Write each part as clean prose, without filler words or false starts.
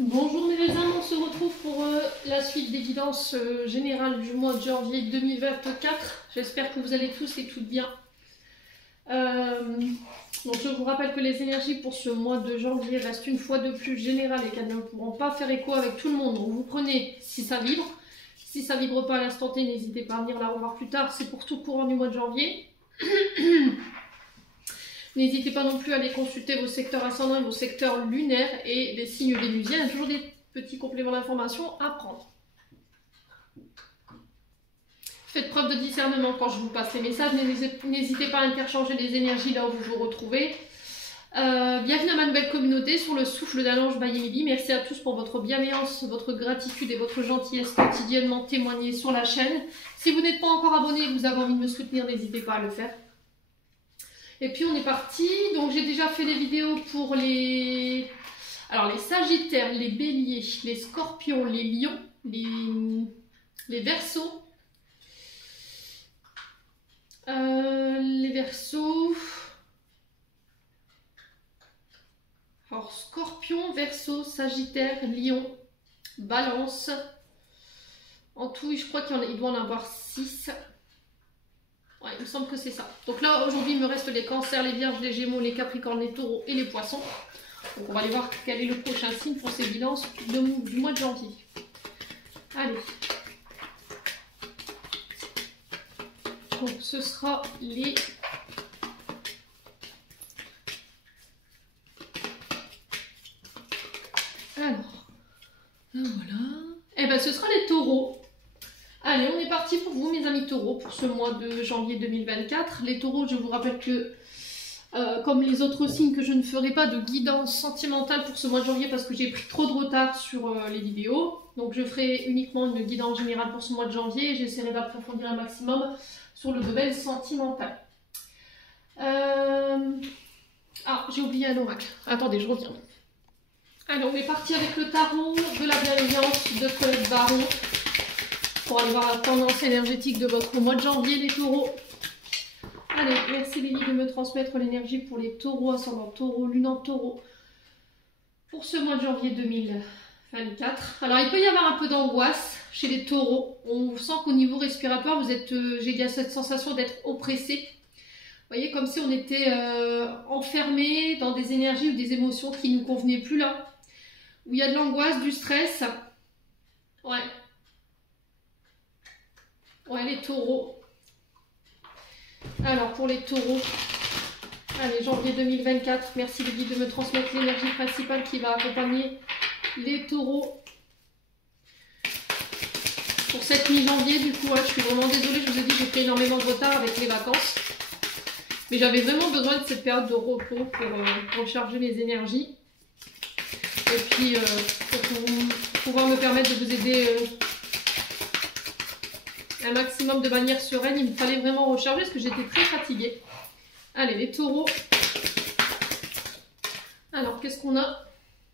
Bonjour mes raisins, on se retrouve pour la suite des guidances générales du mois de janvier 2024. J'espère que vous allez tous et toutes bien. Donc je vous rappelle que les énergies pour ce mois de janvier restent une fois de plus générales et qu'elles ne pourront pas faire écho avec tout le monde. Donc vous prenez si ça vibre. Si ça vibre pas à l'instant T, n'hésitez pas à venir la revoir plus tard. C'est pour tout courant du mois de janvier. N'hésitez pas non plus à aller consulter vos secteurs ascendants et vos secteurs lunaires et les signes vénusiens. Il y a toujours des petits compléments d'information à prendre. Faites preuve de discernement quand je vous passe les messages. N'hésitez pas à interchanger les énergies là où vous vous retrouvez. Bienvenue à ma nouvelle communauté sur le souffle d'un ange by Emily. Merci à tous pour votre bienveillance, votre gratitude et votre gentillesse quotidiennement témoignée sur la chaîne. Si vous n'êtes pas encore abonné et que vous avez envie de me soutenir, n'hésitez pas à le faire. Et puis on est parti, donc j'ai déjà fait des vidéos pour les sagittaires, les béliers, les scorpions, les lions, les verseaux. Les verseaux. Alors scorpion, verseau, sagittaire, lion, balance. En tout, je crois qu'il doit en avoir 6. Ouais, il me semble que c'est ça. Donc là, aujourd'hui, il me reste les cancers, les vierges, les gémeaux, les capricornes, les taureaux et les poissons. Donc on va aller voir quel est le prochain signe pour ces guidances du mois de janvier. Allez. Donc ce sera les... Alors, voilà. Eh bien, ce sera les taureaux. Allez, on est parti pour vous, mes amis taureaux, pour ce mois de janvier 2024. Les taureaux, je vous rappelle que, comme les autres signes, que je ne ferai pas de guidance sentimentale pour ce mois de janvier parce que j'ai pris trop de retard sur les vidéos. Donc, je ferai uniquement une guidance générale pour ce mois de janvier et j'essaierai d'approfondir un maximum sur le domaine sentimental. Ah, j'ai oublié un oracle. Attendez, je reviens. Allez, on est parti avec le tarot de la bienveillance de Colette Baron. Pour aller voir la tendance énergétique de votre mois de janvier, les taureaux. Allez, merci Lily de me transmettre l'énergie pour les taureaux, ascendant taureau, lune en taureau. Pour ce mois de janvier 2024. Alors, il peut y avoir un peu d'angoisse chez les taureaux. On sent qu'au niveau respiratoire, vous êtes, j'ai cette sensation d'être oppressé. Vous voyez, comme si on était enfermé dans des énergies ou des émotions qui ne nous convenaient plus là. Où il y a de l'angoisse, du stress. Ouais. Ouais, les taureaux. Alors, pour les taureaux, allez, janvier 2024, merci Lily de me transmettre l'énergie principale qui va accompagner les taureaux. Pour cette mi-janvier, du coup, je suis vraiment désolée, je vous ai dit, j'ai pris énormément de retard avec les vacances. Mais j'avais vraiment besoin de cette période de repos pour recharger mes énergies. Et puis, pour pouvoir me permettre de vous aider... un maximum de manière sereine, il me fallait vraiment recharger parce que j'étais très fatiguée. Allez, les taureaux. Alors, qu'est-ce qu'on a?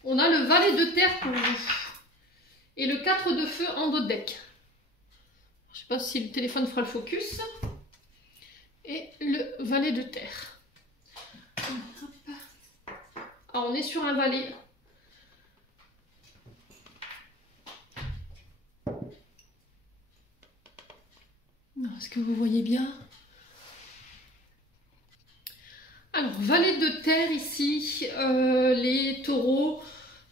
On a le valet de terre pour vous. Et le 4 de feu en dos de deck. Je ne sais pas si le téléphone fera le focus. Et le valet de terre. Alors, on est sur un valet. Est-ce que vous voyez bien? Alors, valet de terre ici, les taureaux.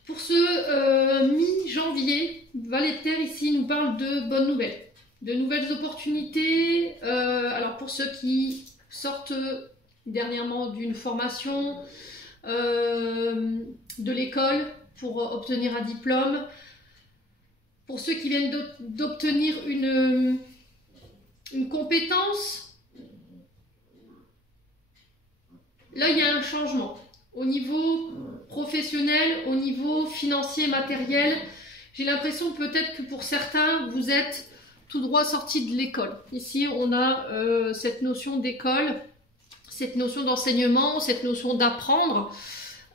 Pour ce mi-janvier, valet de terre ici nous parle de bonnes nouvelles. De nouvelles opportunités. Alors, pour ceux qui sortent dernièrement d'une formation, de l'école pour obtenir un diplôme. Pour ceux qui viennent d'obtenir une compétence, là il y a un changement au niveau professionnel, au niveau financier, matériel. J'ai l'impression peut-être que pour certains vous êtes tout droit sortis de l'école. Ici on a cette notion d'école, cette notion d'enseignement, cette notion d'apprendre.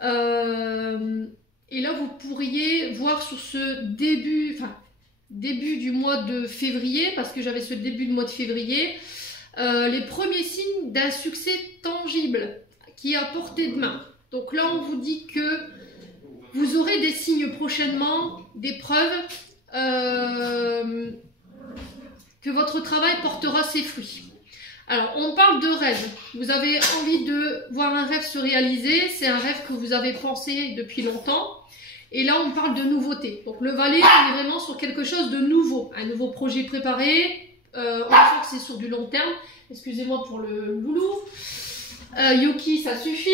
Et là vous pourriez voir sur ce début du mois de février, parce que j'avais ce début de mois de février, les premiers signes d'un succès tangible qui est à portée de main. Donc là, on vous dit que vous aurez des signes prochainement, des preuves que votre travail portera ses fruits. Alors, on parle de rêve. Vous avez envie de voir un rêve se réaliser. C'est un rêve que vous avez pensé depuis longtemps. Et là, on parle de nouveauté. Donc, le valet, on est vraiment sur quelque chose de nouveau. Un nouveau projet préparé. On sent que c'est sur du long terme. Excusez-moi pour le loulou. Yuki, ça suffit.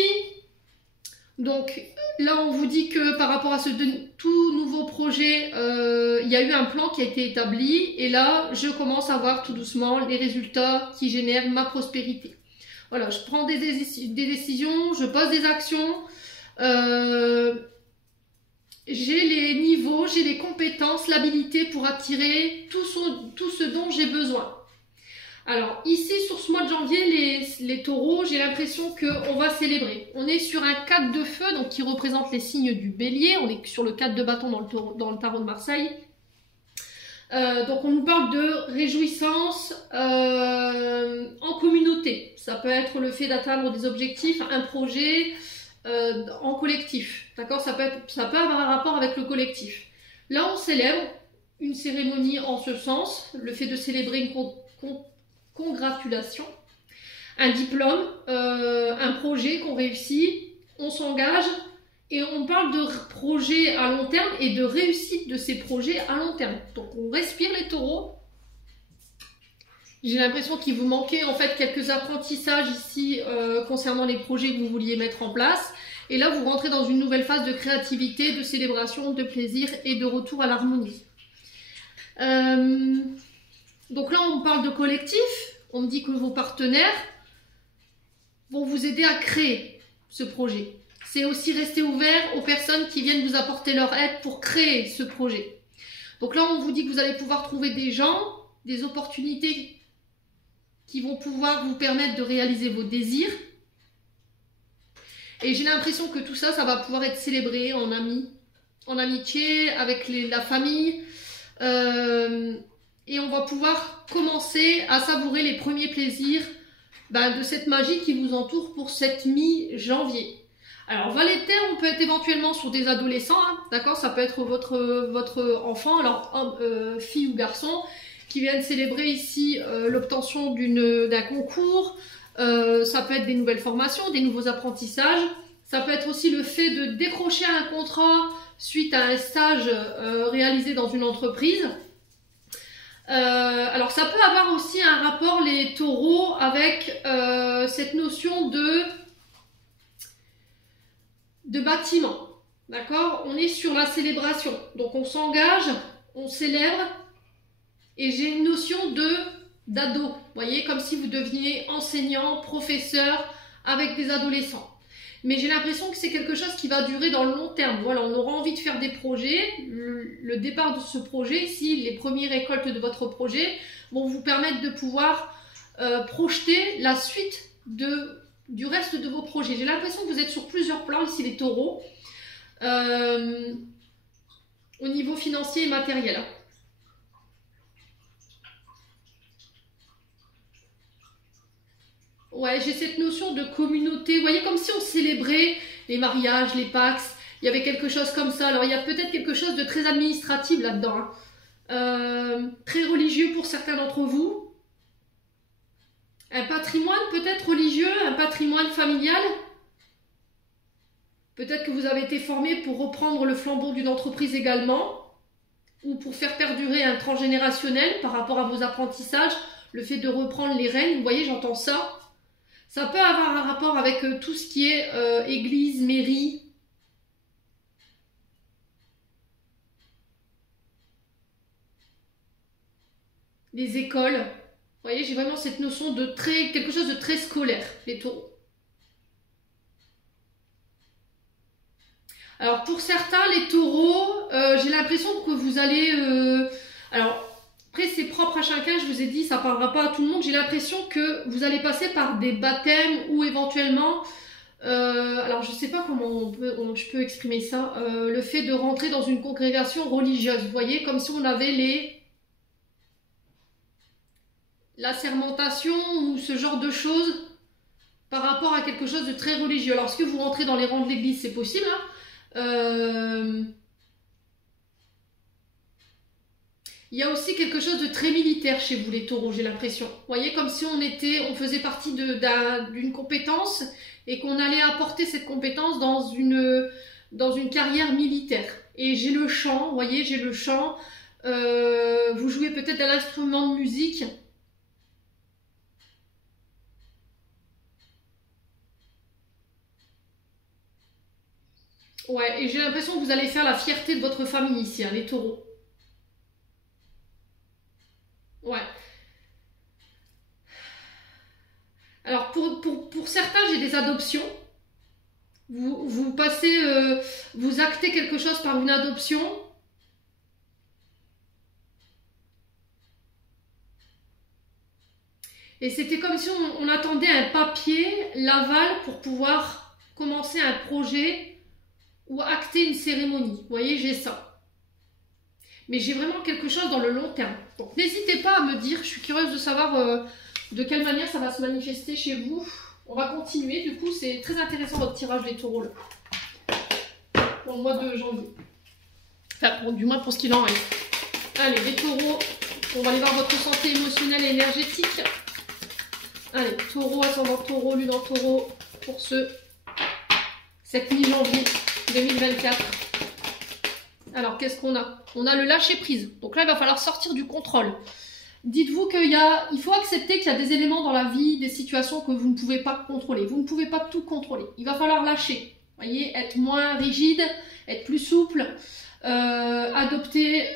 Donc, là, on vous dit que par rapport à ce tout nouveau projet, il y a eu un plan qui a été établi. Et là, je commence à voir tout doucement les résultats qui génèrent ma prospérité. Voilà, je prends des décisions, je pose des actions. J'ai les niveaux, j'ai les compétences, l'habilité pour attirer tout ce dont j'ai besoin. Alors ici sur ce mois de janvier, les taureaux, j'ai l'impression qu'on va célébrer. On est sur un 4 de feu, donc qui représente les signes du bélier. On est sur le 4 de bâton dans le tarot de Marseille. Donc on nous parle de réjouissance en communauté. Ça peut être le fait d'atteindre des objectifs, un projet en collectif. D'accord, ça peut avoir un rapport avec le collectif. Là on célèbre une cérémonie en ce sens, le fait de célébrer une congratulation, un diplôme, un projet qu'on réussit, on s'engage et on parle de projets à long terme et de réussite de ces projets à long terme. Donc on respire les taureaux. J'ai l'impression qu'il vous manquait en fait quelques apprentissages ici concernant les projets que vous vouliez mettre en place. Et là vous rentrez dans une nouvelle phase de créativité, de célébration, de plaisir et de retour à l'harmonie. Donc là, on parle de collectif. On me dit que vos partenaires vont vous aider à créer ce projet. C'est aussi rester ouvert aux personnes qui viennent vous apporter leur aide pour créer ce projet. Donc là, on vous dit que vous allez pouvoir trouver des gens, des opportunités qui vont pouvoir vous permettre de réaliser vos désirs. Et j'ai l'impression que tout ça, ça va pouvoir être célébré en amis, en amitié, avec la famille. Et on va pouvoir commencer à savourer les premiers plaisirs de cette magie qui vous entoure pour cette mi-janvier. Alors, valet de terre, on peut être éventuellement sur des adolescents, hein, d'accord? Ça peut être votre enfant, alors fille ou garçon, qui viennent célébrer ici l'obtention d'un concours. Ça peut être des nouvelles formations, des nouveaux apprentissages. Ça peut être aussi le fait de décrocher un contrat suite à un stage réalisé dans une entreprise. Alors ça peut avoir aussi un rapport, les taureaux, avec cette notion de bâtiment. D'accord? On est sur la célébration. Donc on s'engage, on célèbre. Et j'ai une notion d'ado. Vous voyez, comme si vous deveniez enseignant, professeur avec des adolescents. Mais j'ai l'impression que c'est quelque chose qui va durer dans le long terme. Voilà, on aura envie de faire des projets. Le départ de ce projet, ici, les premières récoltes de votre projet, vont vous permettre de pouvoir projeter la suite du reste de vos projets. J'ai l'impression que vous êtes sur plusieurs plans, ici les taureaux, au niveau financier et matériel. Ouais, j'ai cette notion de communauté. Vous voyez, comme si on célébrait les mariages, les Pax. Il y avait quelque chose comme ça. Alors, il y a peut-être quelque chose de très administratif là-dedans. Hein. Très religieux pour certains d'entre vous. Un patrimoine peut-être religieux, un patrimoine familial. Peut-être que vous avez été formé pour reprendre le flambeau d'une entreprise également. Ou pour faire perdurer un transgénérationnel par rapport à vos apprentissages. Le fait de reprendre les rênes, vous voyez, j'entends ça. Ça peut avoir un rapport avec tout ce qui est église, mairie. Les écoles. Vous voyez, j'ai vraiment cette notion de quelque chose de très scolaire, les taureaux. Alors pour certains, les taureaux, j'ai l'impression que vous allez... alors, après, c'est propre à chacun, je vous ai dit, ça ne parlera pas à tout le monde. J'ai l'impression que vous allez passer par des baptêmes ou éventuellement, alors je ne sais pas comment je peux exprimer ça, le fait de rentrer dans une congrégation religieuse. Vous voyez, comme si on avait la sermentation ou ce genre de choses par rapport à quelque chose de très religieux. Alors, est-ce que vous rentrez dans les rangs de l'église? C'est possible, hein. Il y a aussi quelque chose de très militaire chez vous, les taureaux, j'ai l'impression. Vous voyez, comme si on faisait partie d'une compétence et qu'on allait apporter cette compétence dans une carrière militaire. Et j'ai le chant, vous voyez, j'ai le chant. Vous jouez peut-être un instrument de musique. Ouais, et j'ai l'impression que vous allez faire la fierté de votre famille ici, hein, les taureaux. Ouais. Alors pour certains, j'ai des adoptions. Vous passez, vous actez quelque chose par une adoption. Et c'était comme si on attendait un papier, l'aval, pour pouvoir commencer un projet ou acter une cérémonie. Vous voyez, j'ai ça. Mais j'ai vraiment quelque chose dans le long terme. Donc n'hésitez pas à me dire, je suis curieuse de savoir de quelle manière ça va se manifester chez vous. On va continuer, du coup c'est très intéressant votre tirage des taureaux là. Pour le mois de janvier. Enfin, du moins pour ce qu'il en est. Allez, les taureaux, on va aller voir votre santé émotionnelle et énergétique. Allez, taureau, ascendant taureau, lune en taureau, pour cette mi-janvier 2024. Alors, qu'est-ce qu'on a? On a le lâcher prise. Donc là, il va falloir sortir du contrôle. Dites-vous il faut accepter qu'il y a des éléments dans la vie, des situations que vous ne pouvez pas contrôler. Vous ne pouvez pas tout contrôler. Il va falloir lâcher. Vous voyez, être moins rigide, être plus souple, adopter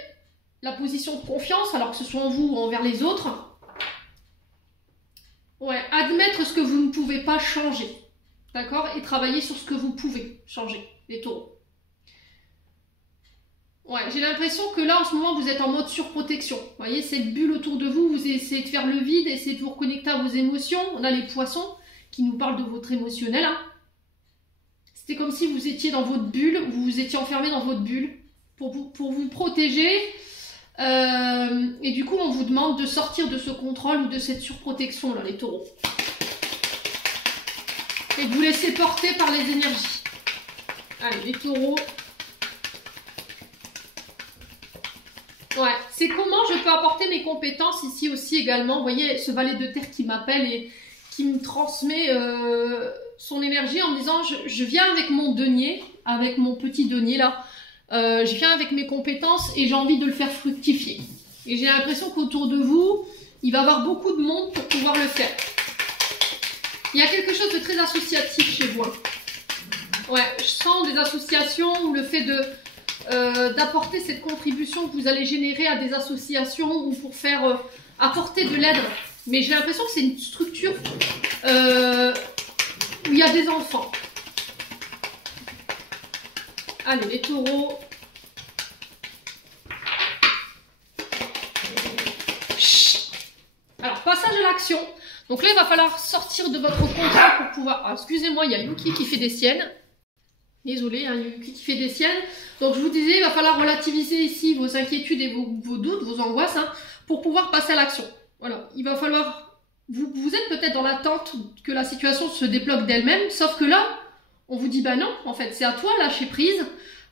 la position de confiance, alors que ce soit en vous ou envers les autres. Ouais, admettre ce que vous ne pouvez pas changer. D'accord? Et travailler sur ce que vous pouvez changer, les taureaux. Ouais, j'ai l'impression que là, en ce moment, vous êtes en mode surprotection. Vous voyez, cette bulle autour de vous, vous essayez de faire le vide, essayez de vous reconnecter à vos émotions. On a les poissons qui nous parlent de votre émotionnel. Hein. C'était comme si vous étiez dans votre bulle, vous vous étiez enfermé dans votre bulle pour vous protéger. Et du coup, on vous demande de sortir de ce contrôle ou de cette surprotection, là, les taureaux. Et de vous laisser porter par les énergies. Allez, les taureaux. Ouais, c'est comment je peux apporter mes compétences ici aussi également. Vous voyez, ce valet de terre qui m'appelle et qui me transmet son énergie en me disant je viens avec mon denier, avec mon petit denier là. Je viens avec mes compétences et j'ai envie de le faire fructifier. Et j'ai l'impression qu'autour de vous, il va y avoir beaucoup de monde pour pouvoir le faire. Il y a quelque chose de très associatif chez vous. Ouais, je sens des associations où le fait d'apporter cette contribution que vous allez générer à des associations ou pour faire apporter de l'aide. Mais j'ai l'impression que c'est une structure où il y a des enfants. Allez, les taureaux. Chut. Alors, passage à l'action. Donc là, il va falloir sortir de votre contrat pour pouvoir... Ah, excusez-moi, il y a Yuki qui fait des siennes. Désolée, hein, Yuki qui fait des siennes. Donc je vous disais, il va falloir relativiser ici vos inquiétudes et vos doutes, vos angoisses, hein, pour pouvoir passer à l'action. Voilà, il va falloir... Vous êtes peut-être dans l'attente que la situation se débloque d'elle-même, sauf que là, on vous dit, bah non, en fait, c'est à toi lâcher prise,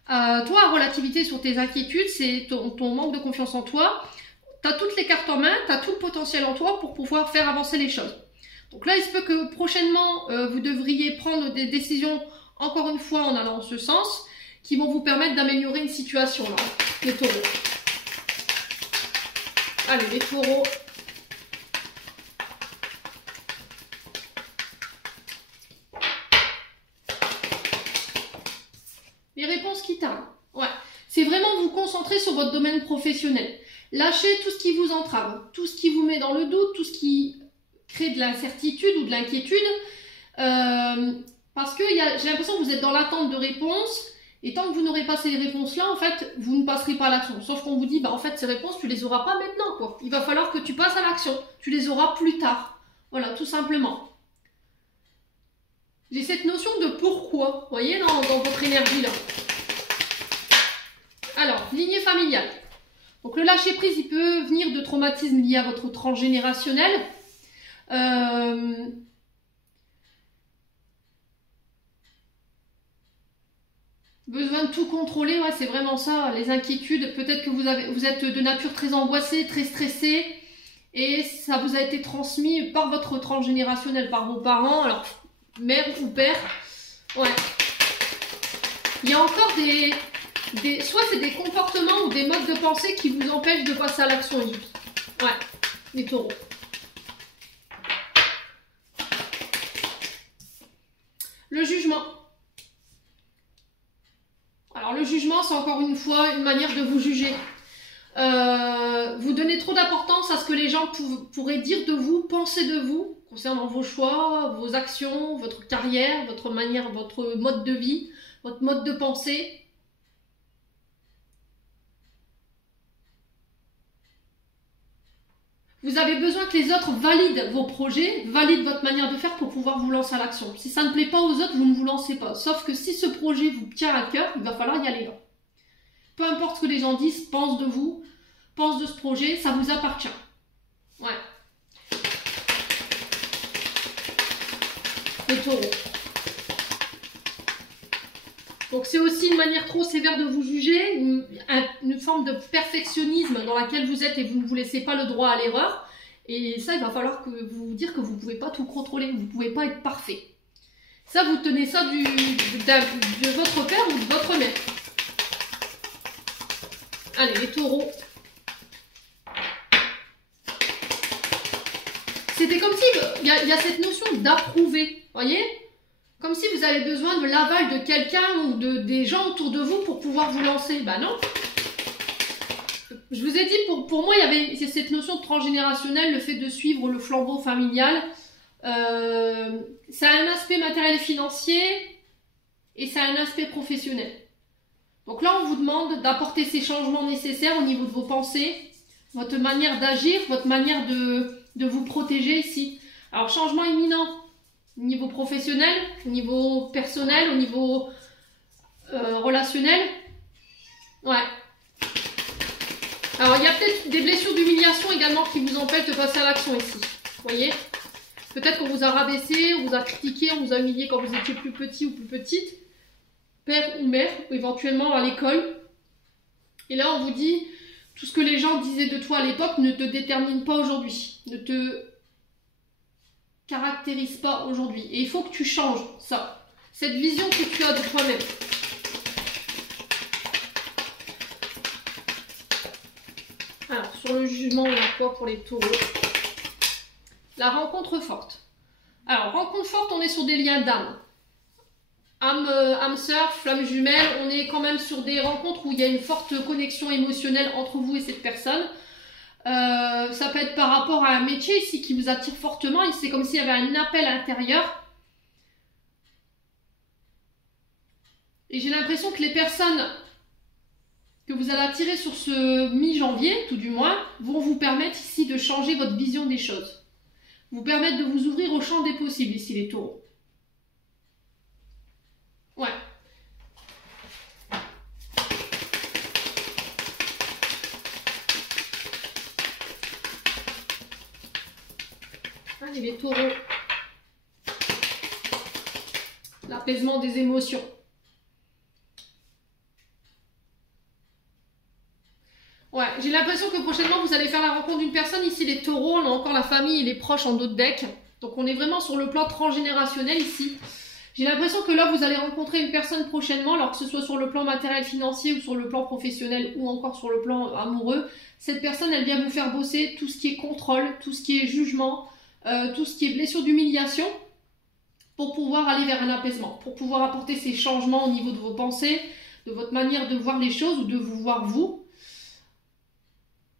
à toi à relativiser sur tes inquiétudes, c'est ton manque de confiance en toi. Tu as toutes les cartes en main, tu as tout le potentiel en toi pour pouvoir faire avancer les choses. Donc là, il se peut que prochainement, vous devriez prendre des décisions, encore une fois, en allant en ce sens, qui vont vous permettre d'améliorer une situation, là, les taureaux. Allez, les taureaux. Les réponses qui tardent. Ouais. C'est vraiment vous concentrer sur votre domaine professionnel. Lâchez tout ce qui vous entrave, tout ce qui vous met dans le doute, tout ce qui crée de l'incertitude ou de l'inquiétude. Parce que j'ai l'impression que vous êtes dans l'attente de réponses. Et tant que vous n'aurez pas ces réponses-là, en fait, vous ne passerez pas à l'action. Sauf qu'on vous dit, bah en fait, ces réponses, tu les auras pas maintenant, quoi. Il va falloir que tu passes à l'action. Tu les auras plus tard. Voilà, tout simplement. J'ai cette notion de pourquoi, vous voyez, dans votre énergie, là. Alors, lignée familiale. Donc, le lâcher-prise, il peut venir de traumatismes liés à votre transgénérationnel. Besoin de tout contrôler, ouais, c'est vraiment ça, les inquiétudes. Peut-être que vous êtes de nature très angoissée, très stressée, et ça vous a été transmis par votre transgénérationnel, par vos parents, alors mère ou père. Ouais. Il y a encore soit c'est des comportements ou des modes de pensée qui vous empêchent de passer à l'action. Ouais, les taureaux. Le jugement. Alors le jugement, c'est encore une fois une manière de vous juger. Vous donnez trop d'importance à ce que les gens pourraient dire de vous, penser de vous, concernant vos choix, vos actions, votre carrière, votre manière, votre mode de vie, votre mode de pensée. Vous avez besoin que les autres valident vos projets, valident votre manière de faire pour pouvoir vous lancer à l'action. Si ça ne plaît pas aux autres, vous ne vous lancez pas. Sauf que si ce projet vous tient à cœur, il va falloir y aller là. Peu importe ce que les gens disent, pensent de vous, pensent de ce projet, ça vous appartient. Ouais. Les taureaux. Donc c'est aussi une manière trop sévère de vous juger, une forme de perfectionnisme dans laquelle vous êtes et vous ne vous laissez pas le droit à l'erreur. Et ça, il va falloir que vous dire que vous ne pouvez pas tout contrôler, vous ne pouvez pas être parfait. Ça, vous tenez ça de votre père ou de votre mère. Allez, les taureaux. C'était comme si, il y a cette notion d'approuver, voyez ? Comme si vous avez besoin de l'aval de quelqu'un ou des gens autour de vous pour pouvoir vous lancer. Ben non. Je vous ai dit, pour moi, il y avait cette notion de transgénérationnel, le fait de suivre le flambeau familial. Ça a un aspect matériel et financier et ça a un aspect professionnel. Donc là, on vous demande d'apporter ces changements nécessaires au niveau de vos pensées, votre manière d'agir, votre manière de vous protéger ici. Alors, changement imminent. Au niveau professionnel, au niveau personnel, au niveau relationnel. Ouais. Alors, il y a peut-être des blessures d'humiliation également qui vous empêchent de passer à l'action ici. Vous voyez ? Peut-être qu'on vous a rabaissé, on vous a critiqué, on vous a humilié quand vous étiez plus petit ou plus petite. Père ou mère, ou éventuellement à l'école. Et là, on vous dit, tout ce que les gens disaient de toi à l'époque ne te détermine pas aujourd'hui. Ne te caractérise pas aujourd'hui. Et il faut que tu changes ça. Cette vision que tu as de toi-même. Alors, sur le jugement, on a quoi pour les taureaux? La rencontre forte. Alors, rencontre forte, on est sur des liens d'âme. Âme sœur, flamme jumelle, on est quand même sur des rencontres où il y a une forte connexion émotionnelle entre vous et cette personne. Ça peut être par rapport à un métier ici qui vous attire fortement et c'est comme s'il y avait un appel intérieur. Et j'ai l'impression que les personnes que vous allez attirer sur ce mi-janvier, tout du moins, vont vous permettre ici de changer votre vision des choses. Vous permettre de vous ouvrir au champ des possibles ici les taureaux. Ouais. Allez, les taureaux. L'apaisement des émotions. Ouais, j'ai l'impression que prochainement vous allez faire la rencontre d'une personne. Ici, les taureaux, on a encore la famille et les proches en dos de deck. Donc on est vraiment sur le plan transgénérationnel ici. J'ai l'impression que là, vous allez rencontrer une personne prochainement, alors que ce soit sur le plan matériel financier ou sur le plan professionnel ou encore sur le plan amoureux. Cette personne, elle vient vous faire bosser tout ce qui est contrôle, tout ce qui est jugement, tout ce qui est blessure d'humiliation pour pouvoir aller vers un apaisement, pour pouvoir apporter ces changements au niveau de vos pensées, de votre manière de voir les choses ou de vous voir vous.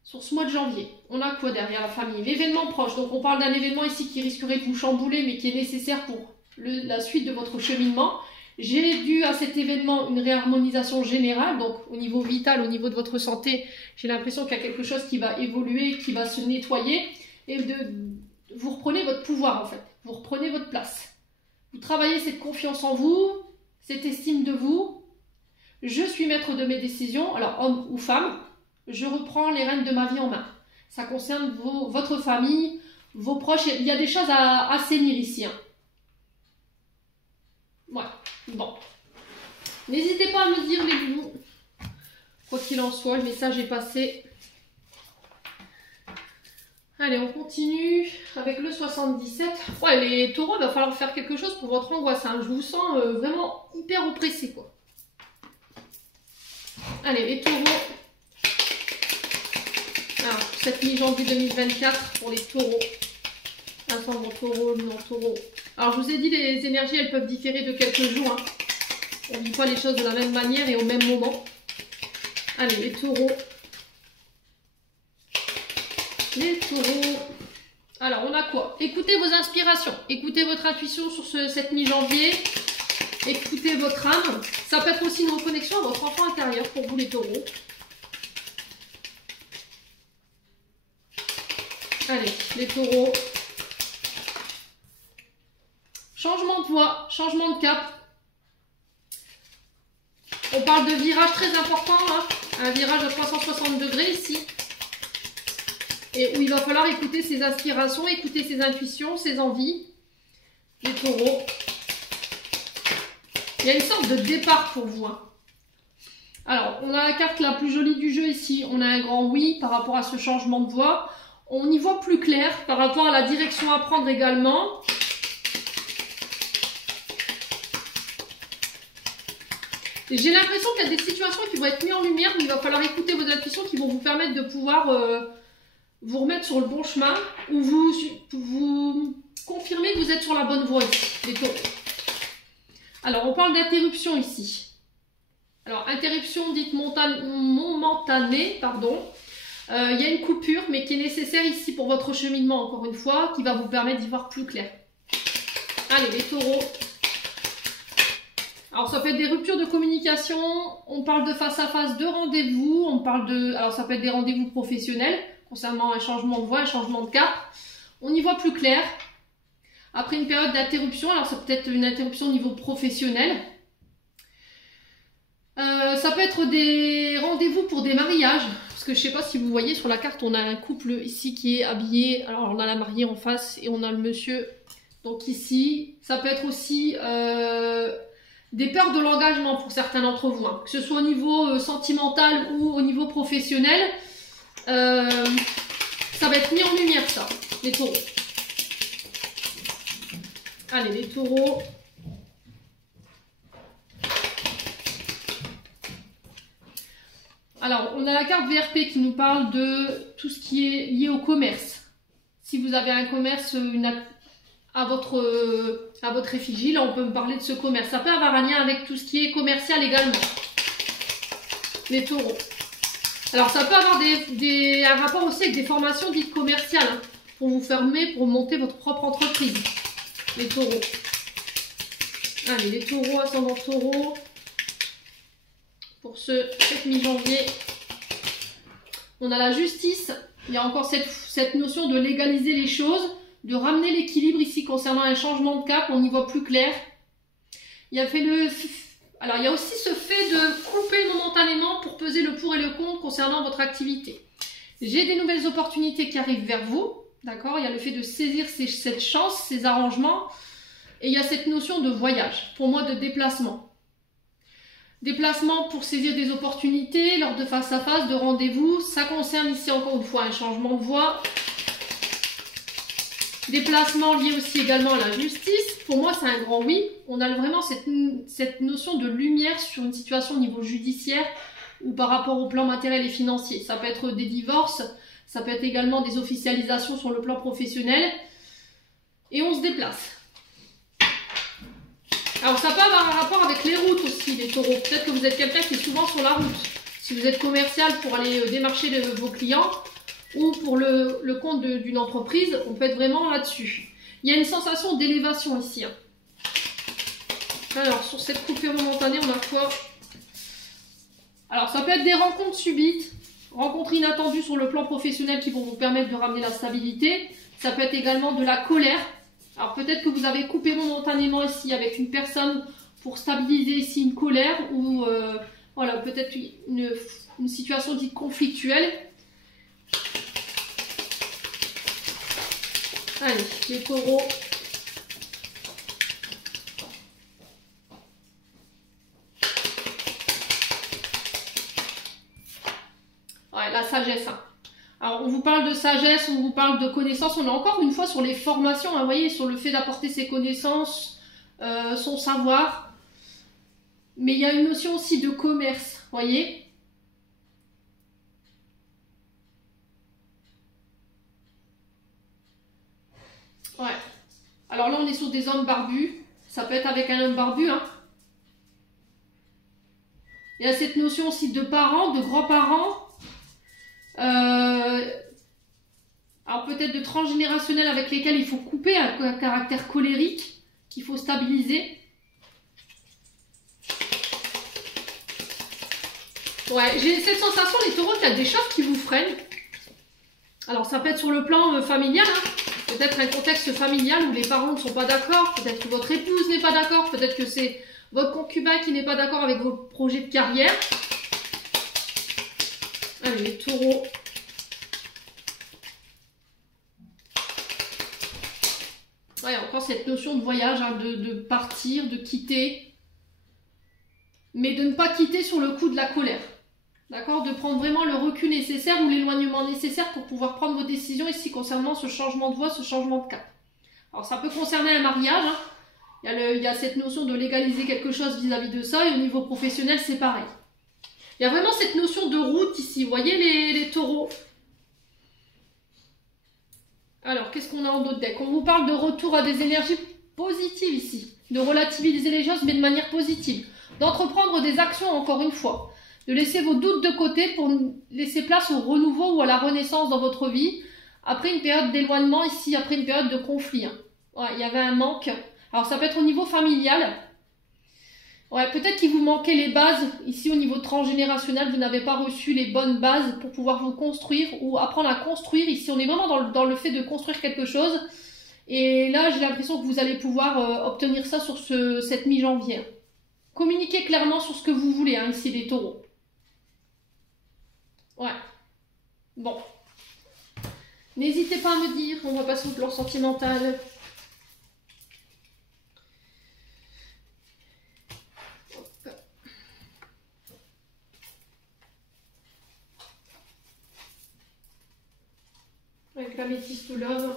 Sur ce mois de janvier, on a quoi derrière la famille? L'événement proche, donc on parle d'un événement ici qui risquerait de vous chambouler mais qui est nécessaire pour la suite de votre cheminement. J'ai dû à cet événement une réharmonisation générale, donc au niveau vital, au niveau de votre santé, j'ai l'impression qu'il y a quelque chose qui va évoluer, qui va se nettoyer et vous reprenez votre pouvoir en fait, vous reprenez votre place. Vous travaillez cette confiance en vous, cette estime de vous. Je suis maître de mes décisions, alors homme ou femme, je reprends les rênes de ma vie en main. Ça concerne votre famille, vos proches, il y a des choses à assainir ici. Hein. Ouais, bon. N'hésitez pas à me dire les goûts. Quoi qu'il en soit, le message est passé. Allez, on continue avec le 77. Ouais, les taureaux, il va falloir faire quelque chose pour votre angoisse. Hein. Je vous sens vraiment hyper oppressé, quoi. Allez, les taureaux. Alors, cette mi-janvier 2024 pour les taureaux. Ascendant taureau, lunan taureau. Alors, je vous ai dit, les énergies, elles peuvent différer de quelques jours. Hein. On ne vit pas les choses de la même manière et au même moment. Allez, les taureaux. Les taureaux. Alors, on a quoi? Écoutez vos inspirations. Écoutez votre intuition sur cette mi-janvier. Écoutez votre âme. Ça peut être aussi une reconnexion à votre enfant intérieur pour vous, les taureaux. Allez, les taureaux. Changement de voie, changement de cap. On parle de virage très important, là. Un virage de 360 degrés ici. Et où il va falloir écouter ses aspirations, écouter ses intuitions, ses envies. Les taureaux. Il y a une sorte de départ pour vous. Hein. Alors, on a la carte la plus jolie du jeu ici. On a un grand oui par rapport à ce changement de voie. On y voit plus clair par rapport à la direction à prendre également. J'ai l'impression qu'il y a des situations qui vont être mises en lumière, mais il va falloir écouter vos intuitions qui vont vous permettre de pouvoir vous remettre sur le bon chemin ou vous confirmer que vous êtes sur la bonne voie ici, les taureaux. Alors, on parle d'interruption ici. Alors, interruption dite momentanée, pardon. Il y a une coupure, mais qui est nécessaire ici pour votre cheminement, encore une fois, qui va vous permettre d'y voir plus clair. Allez, les taureaux. Alors, ça peut être des ruptures de communication, on parle de face à face, de rendez-vous, on parle de... Alors, ça peut être des rendez-vous professionnels, concernant un changement de voie, un changement de cap. On y voit plus clair. Après une période d'interruption, alors ça peut être une interruption au niveau professionnel. Ça peut être des rendez-vous pour des mariages. Parce que je ne sais pas si vous voyez sur la carte, on a un couple ici qui est habillé. Alors, on a la mariée en face et on a le monsieur. Donc ici, ça peut être aussi... des peurs de l'engagement pour certains d'entre vous, hein. Que ce soit au niveau sentimental ou au niveau professionnel, ça va être mis en lumière ça, les taureaux. Allez, les taureaux. Alors, on a la carte VRP qui nous parle de tout ce qui est lié au commerce. Si vous avez un commerce, à votre effigie, là on peut me parler de ce commerce. Ça peut avoir un lien avec tout ce qui est commercial également. Les taureaux. Alors ça peut avoir un rapport aussi avec des formations dites commerciales, hein, pour vous former, pour monter votre propre entreprise. Les taureaux. Allez, les taureaux, ascendant taureau. Pour ce 7 mi-janvier. On a la justice. Il y a encore cette notion de légaliser les choses, de ramener l'équilibre ici concernant un changement de cap, on y voit plus clair. Alors, il y a aussi ce fait de couper momentanément pour peser le pour et le contre concernant votre activité. J'ai des nouvelles opportunités qui arrivent vers vous, d'accord? Il y a le fait de saisir cette chance, ces arrangements, et il y a cette notion de voyage, pour moi de déplacement. Déplacement pour saisir des opportunités, lors de face à face, de rendez-vous, ça concerne ici encore une fois un changement de voie. Déplacement lié aussi également à la justice. Pour moi, c'est un grand oui. On a vraiment cette notion de lumière sur une situation au niveau judiciaire ou par rapport au plan matériel et financier. Ça peut être des divorces, ça peut être également des officialisations sur le plan professionnel. Et on se déplace. Alors, ça peut avoir un rapport avec les routes aussi, les taureaux. Peut-être que vous êtes quelqu'un qui est souvent sur la route. Si vous êtes commercial pour aller démarcher vos clients, ou pour le compte d'une entreprise, on peut être vraiment là-dessus. Il y a une sensation d'élévation ici. Hein. Alors, sur cette coupure momentanée, on a quoi? Alors, ça peut être des rencontres subites, rencontres inattendues sur le plan professionnel qui vont vous permettre de ramener la stabilité. Ça peut être également de la colère. Alors, peut-être que vous avez coupé momentanément ici avec une personne pour stabiliser ici une colère ou voilà, peut-être une situation dite conflictuelle. Allez, les taureaux. sagesse. Hein. Alors, on vous parle de sagesse, on vous parle de connaissances. On est encore une fois sur les formations, hein, vous voyez, sur le fait d'apporter ses connaissances, son savoir. Mais il y a une notion aussi de commerce, vous voyez. Ouais. Alors là, on est sur des hommes barbus. Ça peut être avec un homme barbu, hein. Il y a cette notion aussi de parents, de grands-parents. Alors peut-être de transgénérationnel avec lesquels il faut couper un caractère colérique, qu'il faut stabiliser. Ouais, j'ai cette sensation, les taureaux, qu'il y a des choses qui vous freinent. Alors ça peut être sur le plan familial, hein. Peut-être un contexte familial où les parents ne sont pas d'accord, peut-être que votre épouse n'est pas d'accord, peut-être que c'est votre concubin qui n'est pas d'accord avec vos projets de carrière. Allez, les taureaux. Ouais, encore cette notion de voyage, hein, de partir, de quitter. Mais de ne pas quitter sur le coup de la colère. D'accord? De prendre vraiment le recul nécessaire ou l'éloignement nécessaire pour pouvoir prendre vos décisions ici concernant ce changement de voie, ce changement de cap. Alors ça peut concerner un mariage, hein. Il y a cette notion de légaliser quelque chose vis-à-vis de ça, et au niveau professionnel c'est pareil. Il y a vraiment cette notion de route ici, vous voyez les taureaux. Alors qu'est-ce qu'on a en d'autres decks? On vous parle de retour à des énergies positives ici, de relativiser les choses mais de manière positive, d'entreprendre des actions encore une fois. De laisser vos doutes de côté pour laisser place au renouveau ou à la renaissance dans votre vie, après une période d'éloignement ici, après une période de conflit. Hein. Ouais, il y avait un manque. Alors ça peut être au niveau familial. Ouais, peut-être qu'il vous manquait les bases, ici au niveau transgénérationnel, vous n'avez pas reçu les bonnes bases pour pouvoir vous construire ou apprendre à construire. Ici on est vraiment dans le fait de construire quelque chose. Et là j'ai l'impression que vous allez pouvoir obtenir ça sur cette mi-janvier. Communiquez clairement sur ce que vous voulez, hein, ici les taureaux. Ouais. Bon. N'hésitez pas à me dire, on va passer au plan sentimental. Avec la métisse to love.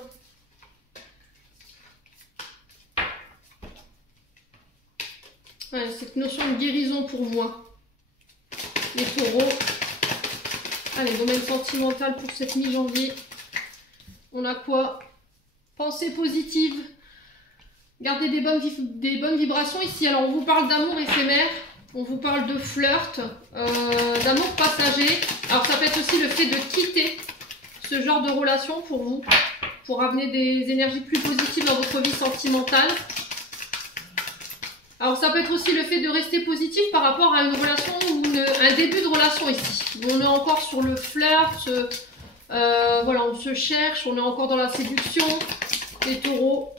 Ouais, cette notion de guérison pour vous. Hein. Les taureaux. Allez, domaine sentimental pour cette mi-janvier. On a quoi? Pensée positive. Gardez des bonnes vibrations ici. Alors, on vous parle d'amour éphémère. On vous parle de flirt. D'amour passager. Alors, ça peut être aussi le fait de quitter ce genre de relation pour vous. Pour amener des énergies plus positives dans votre vie sentimentale. Alors, ça peut être aussi le fait de rester positif par rapport à une relation ou un début de relation ici. On est encore sur le flirt, voilà, on se cherche, on est encore dans la séduction, les taureaux.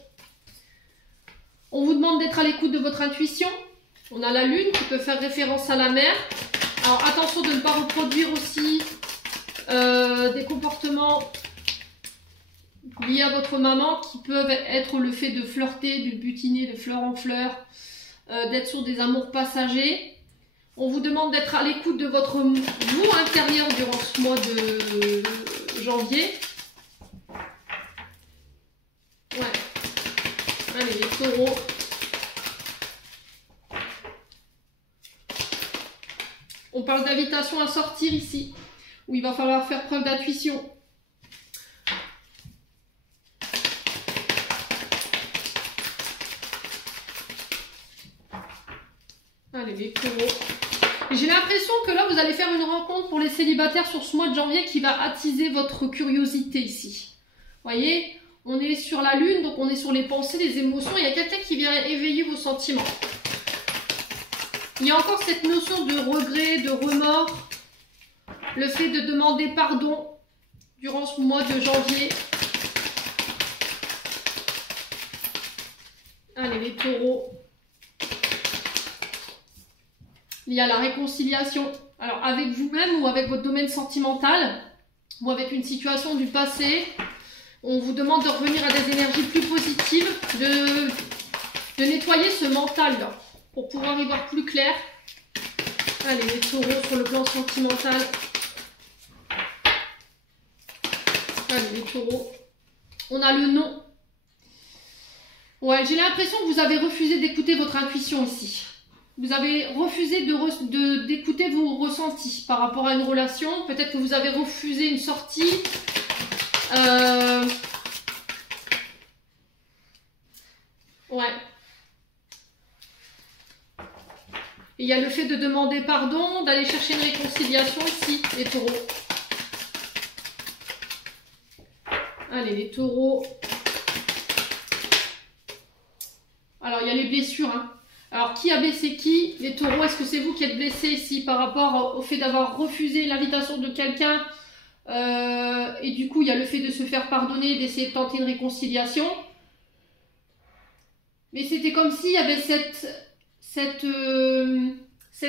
On vous demande d'être à l'écoute de votre intuition. On a la lune qui peut faire référence à la mer. Alors, attention de ne pas reproduire aussi des comportements liés à votre maman qui peuvent être le fait de flirter, de butiner de fleur en fleur. D'être sur des amours passagers. On vous demande d'être à l'écoute de votre vous intérieur durant ce mois de janvier. Ouais. Allez, les taureaux. On parle d'invitation à sortir ici, où il va falloir faire preuve d'intuition. Allez, les taureaux. J'ai l'impression que là, vous allez faire une rencontre pour les célibataires sur ce mois de janvier qui va attiser votre curiosité ici. Vous voyez, on est sur la lune, donc on est sur les pensées, les émotions. Il y a quelqu'un qui vient éveiller vos sentiments. Il y a encore cette notion de regret, de remords. Le fait de demander pardon durant ce mois de janvier. Allez, les taureaux. Il y a la réconciliation, alors avec vous-même ou avec votre domaine sentimental, ou avec une situation du passé. On vous demande de revenir à des énergies plus positives, de nettoyer ce mental-là, pour pouvoir y voir plus clair. Allez, les taureaux sur le plan sentimental. Allez, les taureaux. On a le non. Ouais, j'ai l'impression que vous avez refusé d'écouter votre intuition ici. Vous avez refusé d'écouter vos ressentis par rapport à une relation. Peut-être que vous avez refusé une sortie. Ouais. Et il y a le fait de demander pardon, d'aller chercher une réconciliation ici, les taureaux. Allez, les taureaux. Alors, il y a les blessures. Hein. Alors, qui a blessé qui? Les taureaux, est-ce que c'est vous qui êtes blessés ici par rapport au fait d'avoir refusé l'invitation de quelqu'un et du coup, il y a le fait de se faire pardonner, d'essayer de tenter une réconciliation. Mais c'était comme s'il y avait cette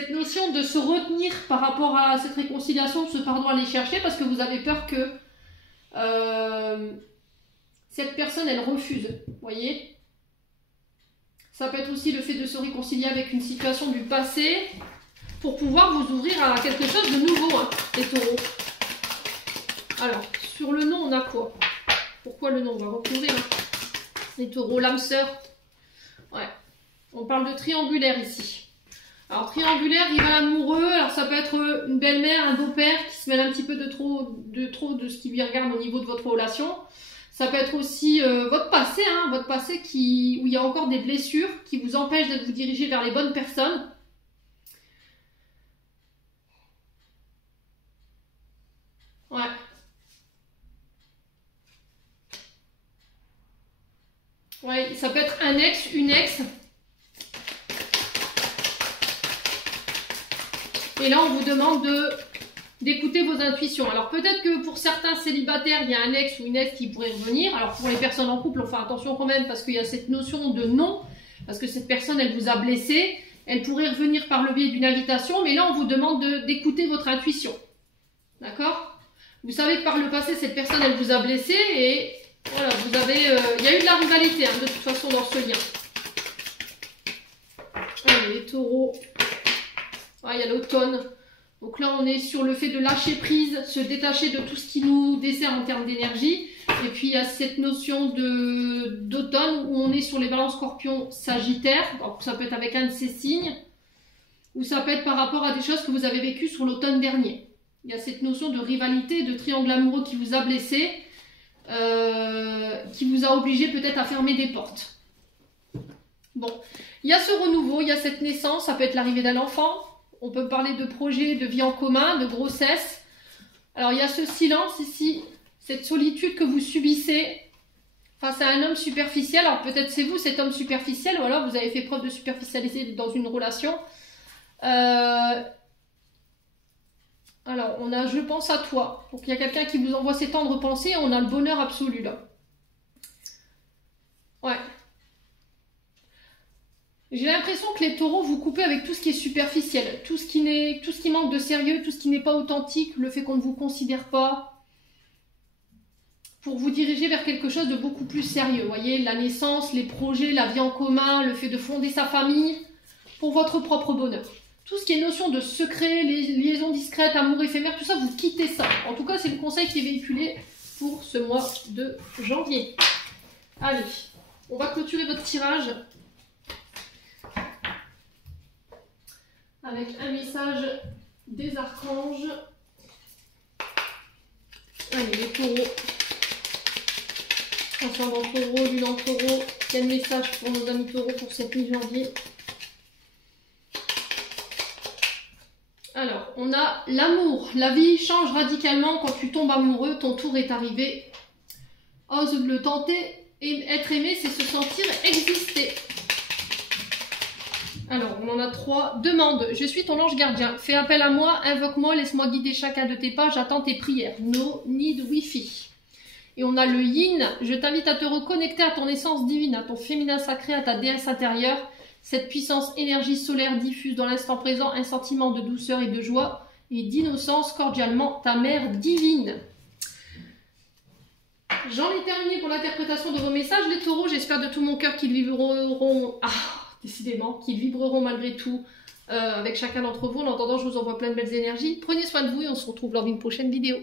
notion de se retenir par rapport à cette réconciliation, de ce pardon à aller chercher, parce que vous avez peur que cette personne, elle refuse. Vous voyez? Ça peut être aussi le fait de se réconcilier avec une situation du passé pour pouvoir vous ouvrir à quelque chose de nouveau, hein, les taureaux. Alors, sur le nom, on a quoi? Pourquoi le nom? On va recouvrir. Hein. Les taureaux, l'âme sœur. Ouais. On parle de triangulaire ici. Alors, triangulaire, rival amoureux. Alors, ça peut être une belle-mère, un beau-père qui se mêle un petit peu de trop de ce qui lui regarde au niveau de votre relation. Ça peut être aussi votre passé, hein, votre passé où il y a encore des blessures qui vous empêchent de vous diriger vers les bonnes personnes. Ouais. Ouais, ça peut être un ex, une ex. Et là, on vous demande d'écouter vos intuitions. Alors, peut-être que pour certains célibataires, il y a un ex ou une ex qui pourrait revenir. Alors, pour les personnes en couple, on fait attention quand même parce qu'il y a cette notion de non. Parce que cette personne, elle vous a blessé. Elle pourrait revenir par le biais d'une invitation. Mais là, on vous demande d'écouter votre intuition. D'accord? Vous savez que par le passé, cette personne, elle vous a blessé et... Voilà, vous avez, il y a eu de la rivalité hein, de toute façon dans ce lien. Allez, les taureaux. Ah, il y a l'automne. Donc là, on est sur le fait de lâcher prise, se détacher de tout ce qui nous dessert en termes d'énergie. Et puis, il y a cette notion d'automne où on est sur les balances scorpion-sagittaire. Donc, ça peut être avec un de ces signes. Ou ça peut être par rapport à des choses que vous avez vécues sur l'automne dernier. Il y a cette notion de rivalité, de triangle amoureux qui vous a blessé. Qui vous a obligé peut-être à fermer des portes. Bon, il y a ce renouveau, il y a cette naissance, ça peut être l'arrivée d'un enfant, on peut parler de projet, de vie en commun, de grossesse. Alors il y a ce silence ici, cette solitude que vous subissez face à un homme superficiel. Alors peut-être c'est vous cet homme superficiel ou alors vous avez fait preuve de superficialité dans une relation. Alors, on a « je pense à toi ». Donc, il y a quelqu'un qui vous envoie ses tendres pensées et on a le bonheur absolu, là. Ouais. J'ai l'impression que les taureaux, vous coupez avec tout ce qui est superficiel. Tout ce qui manque de sérieux, tout ce qui n'est pas authentique, le fait qu'on ne vous considère pas. Pour vous diriger vers quelque chose de beaucoup plus sérieux. Vous voyez, la naissance, les projets, la vie en commun, le fait de fonder sa famille pour votre propre bonheur. Tout ce qui est notion de secret, les liaisons discrètes, amour éphémère, tout ça, vous quittez ça. En tout cas, c'est le conseil qui est véhiculé pour ce mois de janvier. Allez, on va clôturer votre tirage avec un message des archanges. Allez, les taureaux. Ascendant taureau, lune en taureau. Quel message pour nos amis taureaux pour cette mi-janvier? Alors, on a l'amour. La vie change radicalement quand tu tombes amoureux. Ton tour est arrivé. Ose le tenter. Et être aimé, c'est se sentir exister. Alors, on en a 3. Demande. Je suis ton ange gardien. Fais appel à moi, invoque-moi, laisse-moi guider chacun de tes pas. J'attends tes prières. No need wifi. Et on a le yin. Je t'invite à te reconnecter à ton essence divine, à ton féminin sacré, à ta déesse intérieure. Cette puissance énergie solaire diffuse dans l'instant présent un sentiment de douceur et de joie et d'innocence cordialement ta mère divine. J'en ai terminé pour l'interprétation de vos messages, les taureaux. J'espère de tout mon cœur qu'ils vibreront, décidément, qu'ils vibreront malgré tout avec chacun d'entre vous. En attendant, je vous envoie plein de belles énergies. Prenez soin de vous et on se retrouve lors d'une prochaine vidéo.